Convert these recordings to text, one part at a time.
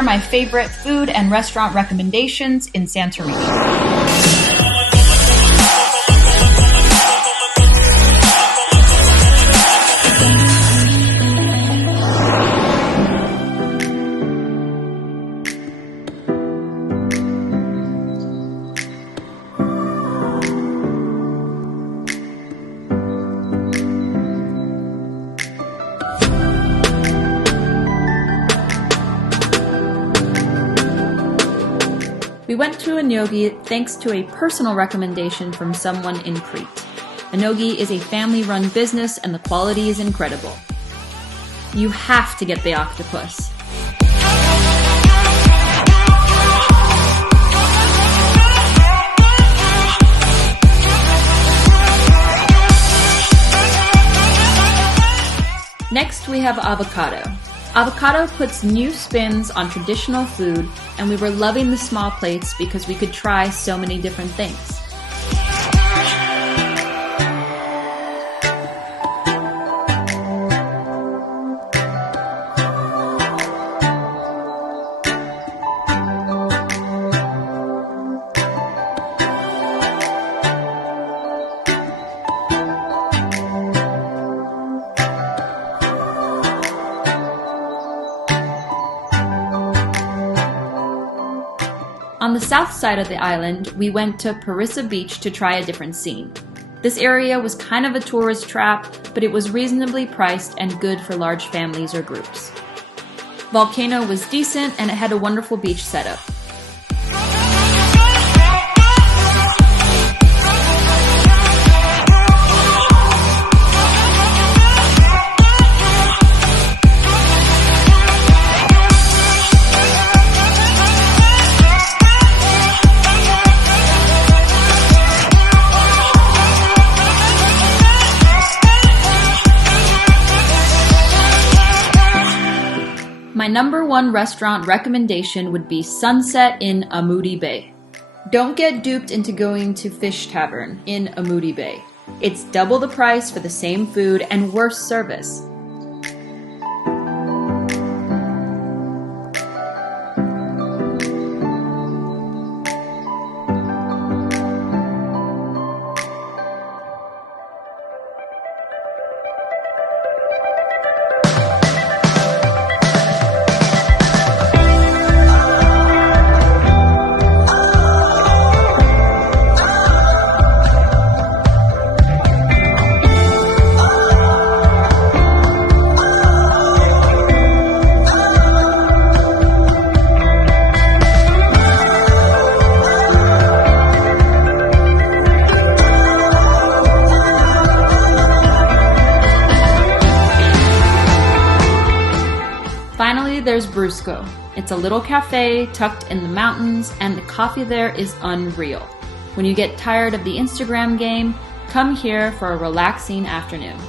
are my favorite food and restaurant recommendations in Santorini. We went to ANOGI thanks to a personal recommendation from someone in Crete. ANOGI is a family-run business and the quality is incredible. You have to get the octopus. Next we have avocado. Avocado puts new spins on traditional food, and we were loving the small plates because we could try so many different things. On the south side of the island, we went to Parissa Beach to try a different scene. This area was kind of a tourist trap, but it was reasonably priced and good for large families or groups. VOLCANO was decent and it had a wonderful beach setup. My number one restaurant recommendation would be Sunset in AMMOUDI Bay. Don't get duped into going to Fish Tavern in AMMOUDI Bay. It's double the price for the same food and worse service. Finally, there's BRUSCO. It's a little cafe tucked in the mountains, and the coffee there is unreal. When you get tired of the Instagram game, come here for a relaxing afternoon.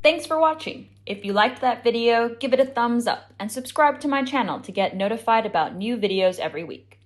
Thanks for watching. If you liked that video, give it a thumbs up and subscribe to my channel to get notified about new videos every week.